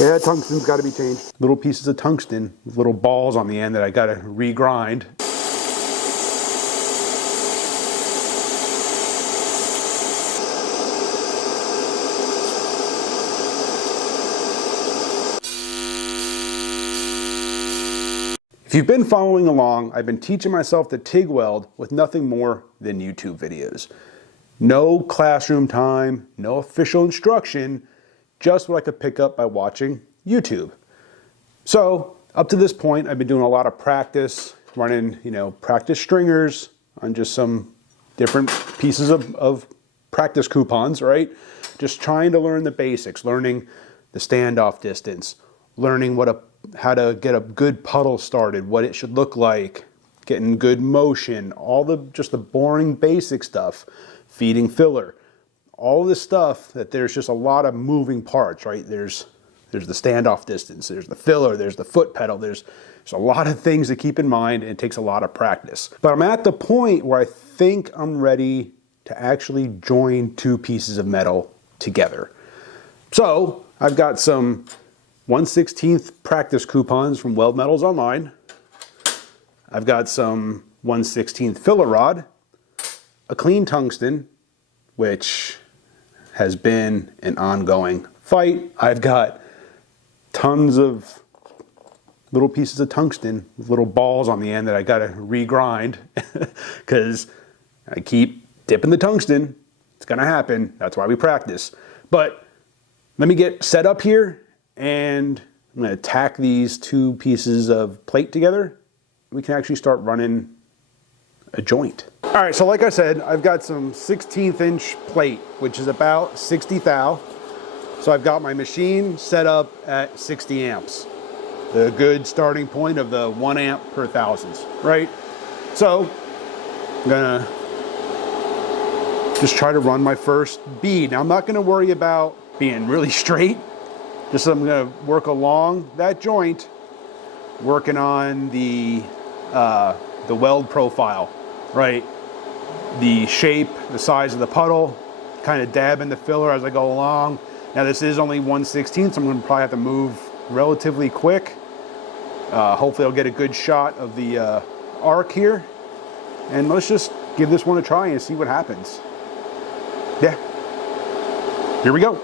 Yeah, tungsten's got to be changed. Little pieces of tungsten with little balls on the end that I got to regrind. If you've been following along, I've been teaching myself to TIG weld with nothing more than YouTube videos. No classroom time, no official instruction, just what I could pick up by watching YouTube. So up to this point, I've been doing a lot of practice, running, practice stringers on just some different pieces of practice coupons, right? Just trying to learn the basics, learning the standoff distance, learning how to get a good puddle started, what it should look like, getting good motion, just the boring basic stuff, feeding filler, all this stuff that there's just a lot of moving parts, right? There's the standoff distance, there's the filler, there's the foot pedal, there's a lot of things to keep in mind, and it takes a lot of practice. But I'm at the point where I think I'm ready to actually join two pieces of metal together. So I've got some 1/16 practice coupons from Weld Metals Online. I've got some 1/16 filler rod, a clean tungsten, which has been an ongoing fight. I've got tons of little pieces of tungsten with little balls on the end that I got to regrind because I keep dipping the tungsten. It's going to happen. That's why we practice. But let me get set up here, and I'm going to tack these two pieces of plate together. We can actually start running a joint. All right, so like I said, I've got some 1/16 inch plate, which is about 60 thou. So I've got my machine set up at 60 amps, the good starting point of the 1 amp per thousands, right? So I'm gonna just try to run my first bead. Now I'm not gonna worry about being really straight. Just I'm gonna work along that joint, working on the weld profile, right? The shape, the size of the puddle, kind of dabbing the filler as I go along. Now this is only 1/16, so I'm gonna probably have to move relatively quick. Hopefully I'll get a good shot of the arc here. And let's just give this one a try and see what happens. Yeah, here we go.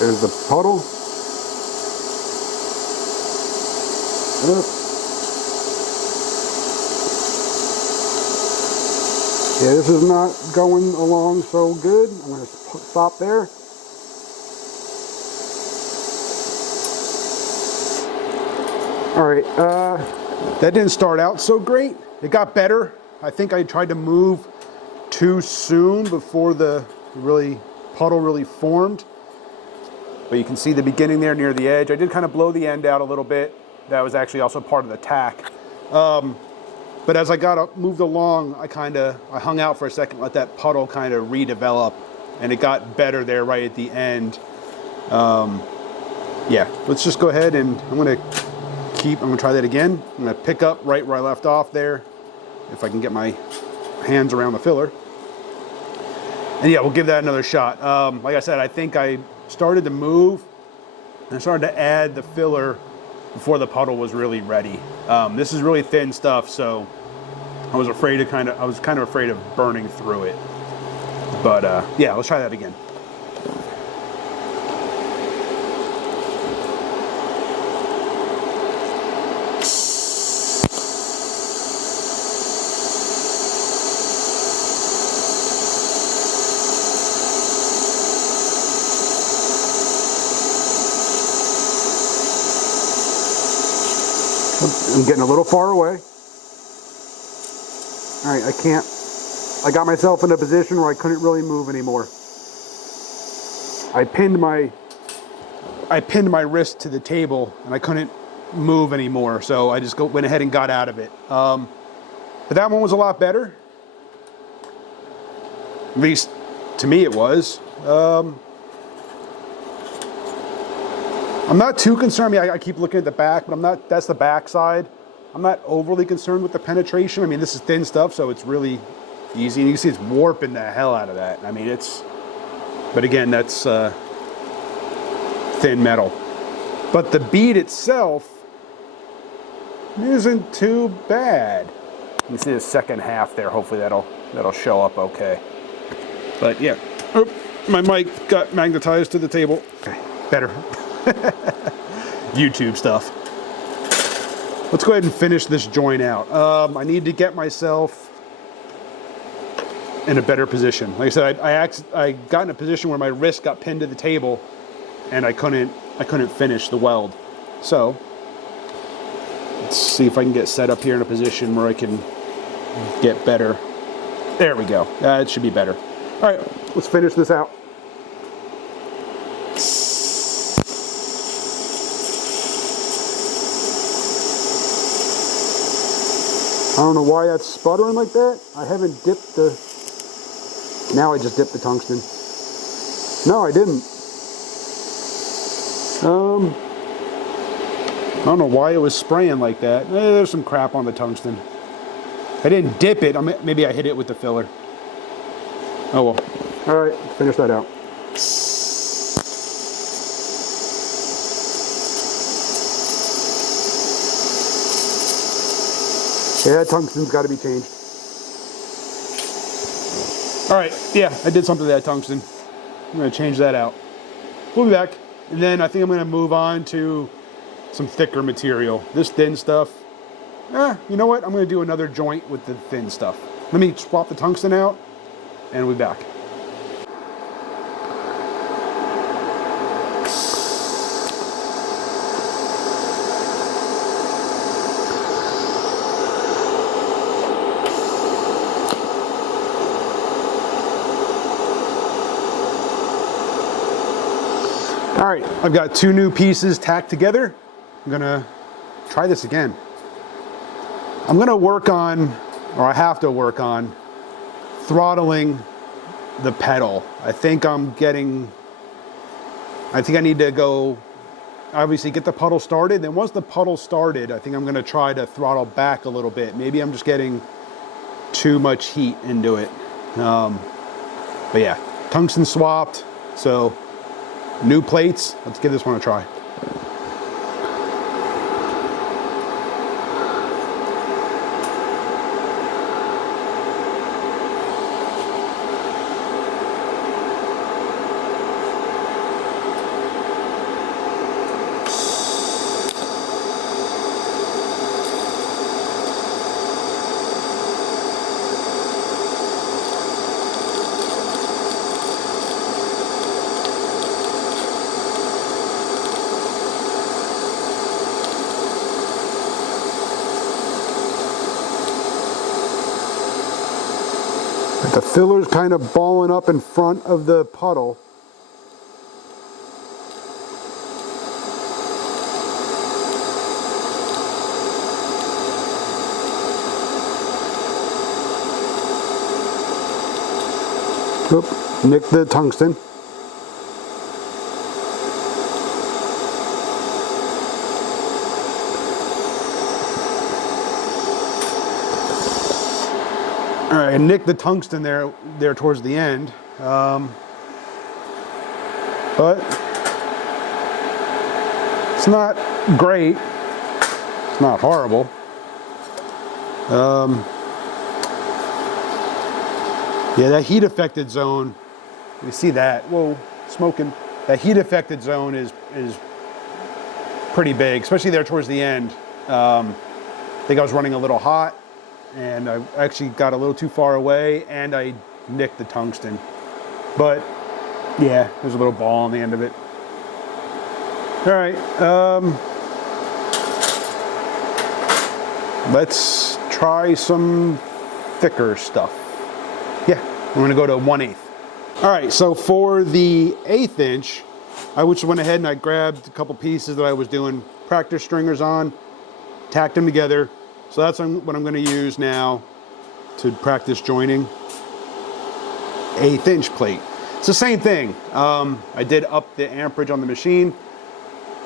There's the puddle. Yeah, this is not going along so good. I'm going to stop there. All right, that didn't start out so great. It got better. I think I tried to move too soon before the puddle really formed. But you can see the beginning there near the edge. I did kind of blow the end out a little bit. That was actually also part of the tack. But as I moved along, I hung out for a second, let that puddle kind of redevelop, and it got better there right at the end. Yeah, let's just go ahead and I'm gonna try that again. I'm gonna pick up right where I left off there, if I can get my hands around the filler. And yeah, we'll give that another shot. Like I said, I think I started to move and I started to add the filler before the puddle was really ready. This is really thin stuff, so I was kind of afraid of burning through it. But yeah, let's try that again. I'm getting a little far away. All right, I got myself in a position where I couldn't really move anymore. I pinned my wrist to the table and I couldn't move anymore, so I just went ahead and got out of it. But that one was a lot better. At least to me it was. I'm not too concerned. I keep looking at the back, but that's the back side. I'm not overly concerned with the penetration. I mean, this is thin stuff, so it's really easy. And you can see it's warping the hell out of that. I mean, but again, that's thin metal. But the bead itself isn't too bad. You can see the second half there. Hopefully that'll show up okay. But yeah, oh, my mic got magnetized to the table. Okay, better. YouTube stuff. Let's go ahead and finish this joint out. I need to get myself in a better position. Like I said, I got in a position where my wrist got pinned to the table, and I couldn't finish the weld. So let's see if I can get set up here in a position where I can get better. There we go. It should be better. All right, let's finish this out. I don't know why that's sputtering like that. I haven't dipped the... Now I just dipped the tungsten. No, I didn't. I don't know why it was spraying like that. There's some crap on the tungsten. I didn't dip it. Maybe I hit it with the filler. Oh well. All right, finish that out. Yeah, that tungsten's got to be changed. All right, yeah, I did something to that tungsten. I'm going to change that out. We'll be back. And then I think I'm going to move on to some thicker material. This thin stuff, you know what? I'm going to do another joint with the thin stuff. Let me swap the tungsten out, and we'll be back. All right, I've got two new pieces tacked together. I'm gonna try this again. I'm gonna work on, or I have to work on, throttling the pedal. I think I need to go, obviously get the puddle started. Then once the puddle's started, I think I'm gonna try to throttle back a little bit. Maybe I'm just getting too much heat into it. But yeah, tungsten swapped, so new plates. Let's give this one a try. The filler's kind of balling up in front of the puddle. Oop, nicked the tungsten. All right, I nicked the tungsten there towards the end, but it's not great. It's not horrible. Yeah, that heat affected zone. You see that? Whoa, smoking. That heat affected zone is pretty big, especially there towards the end. I think I was running a little hot, and I actually got a little too far away, and I nicked the tungsten. But yeah, there's a little ball on the end of it. All right, let's try some thicker stuff. Yeah, I'm gonna go to 1/8. All right, so for the 1/8 inch, I just went ahead and I grabbed a couple pieces that I was doing practice stringers on, tacked them together. So that's what I'm going to use now to practice joining 1/8 inch plate. It's the same thing. I did up the amperage on the machine.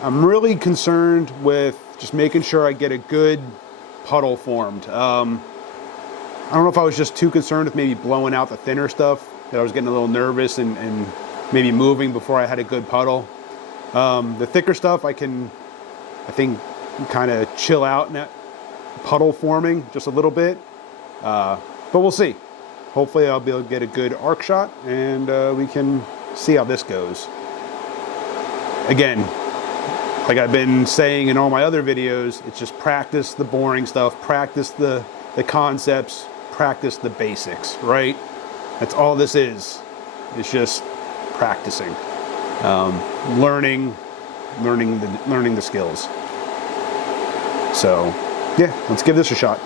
I'm really concerned with just making sure I get a good puddle formed. I don't know if I was just too concerned with maybe blowing out the thinner stuff, that I was getting a little nervous and maybe moving before I had a good puddle. The thicker stuff I think, kind of chill out in that puddle forming just a little bit. But we'll see. Hopefully I'll be able to get a good arc shot and we can see how this goes. Again, like I've been saying in all my other videos, it's just practice the boring stuff, practice the concepts, practice the basics, right? That's all this is. It's just practicing, learning the skills. So yeah, let's give this a shot.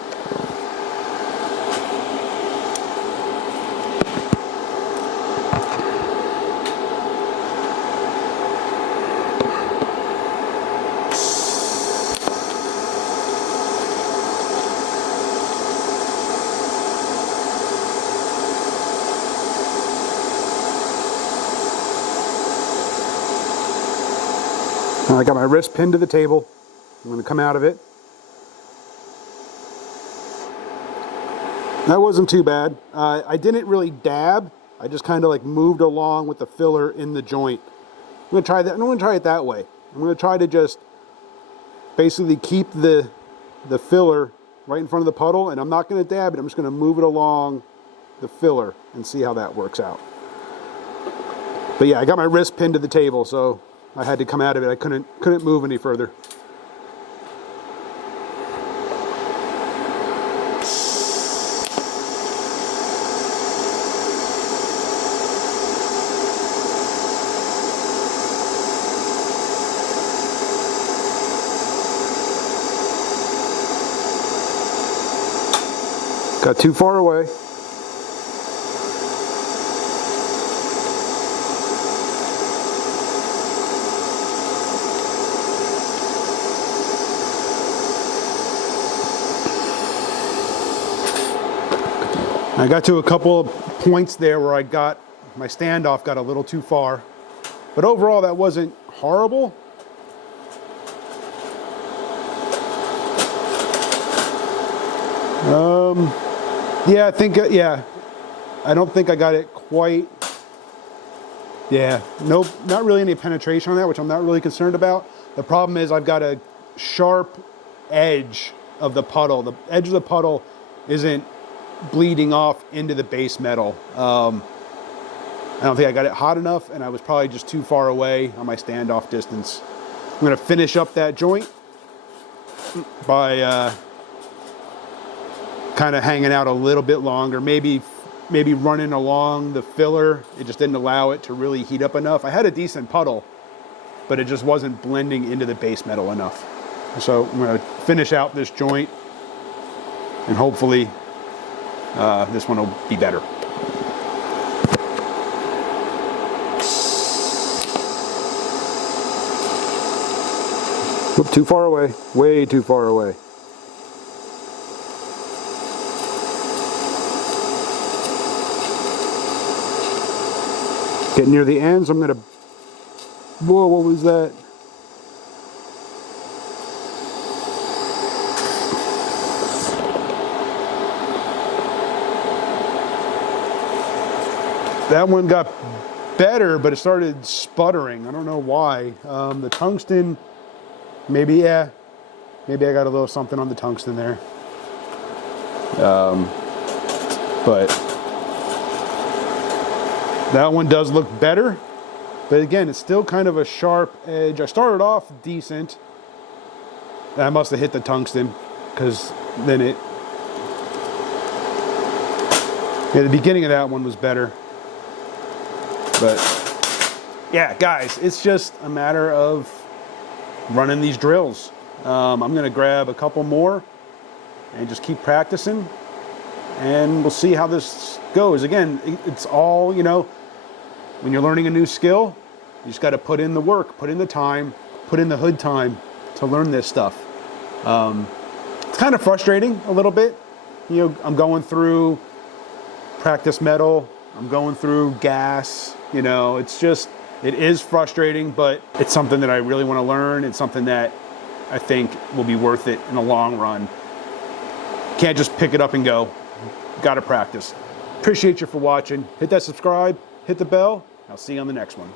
I got my wrist pinned to the table. I'm going to come out of it. That wasn't too bad. I didn't really dab. I just kind of like moved along with the filler in the joint. I'm going to try that. I'm going to try it that way. I'm going to try to just basically keep the filler right in front of the puddle, and I'm not going to dab it. I'm just going to move it along the filler and see how that works out. But yeah, I got my wrist pinned to the table, so I had to come out of it. I couldn't move any further. Got too far away. I got to a couple of points there where my standoff got a little too far, but overall that wasn't horrible. Yeah, I don't think I got it quite. Yeah, nope, not really any penetration on that, which I'm not really concerned about. The problem is I've got a sharp edge of the puddle. The edge of the puddle isn't bleeding off into the base metal. I don't think I got it hot enough, and I was probably just too far away on my standoff distance. I'm going to finish up that joint by kind of hanging out a little bit longer, maybe running along the filler. It just didn't allow it to really heat up enough. I had a decent puddle, but it just wasn't blending into the base metal enough. So I'm going to finish out this joint, and hopefully this one will be better. Whoop, too far away, way too far away. Getting near the ends, I'm gonna, whoa, what was that? That one got better, but it started sputtering. I don't know why. The tungsten, maybe I got a little something on the tungsten there. But that one does look better, but again, it's still kind of a sharp edge. I started off decent. I must have hit the tungsten, because then the beginning of that one was better. But yeah, guys, it's just a matter of running these drills. I'm going to grab a couple more and just keep practicing, and we'll see how this goes. Again, it's all, when you're learning a new skill, you just got to put in the work, put in the time, put in the hood time to learn this stuff. It's kind of frustrating a little bit. I'm going through practice metal, I'm going through gas, it is frustrating, but it's something that I really want to learn. It's something that I think will be worth it in the long run. Can't just pick it up and go. Gotta practice. Appreciate you for watching. Hit that subscribe, hit the bell. I'll see you on the next one.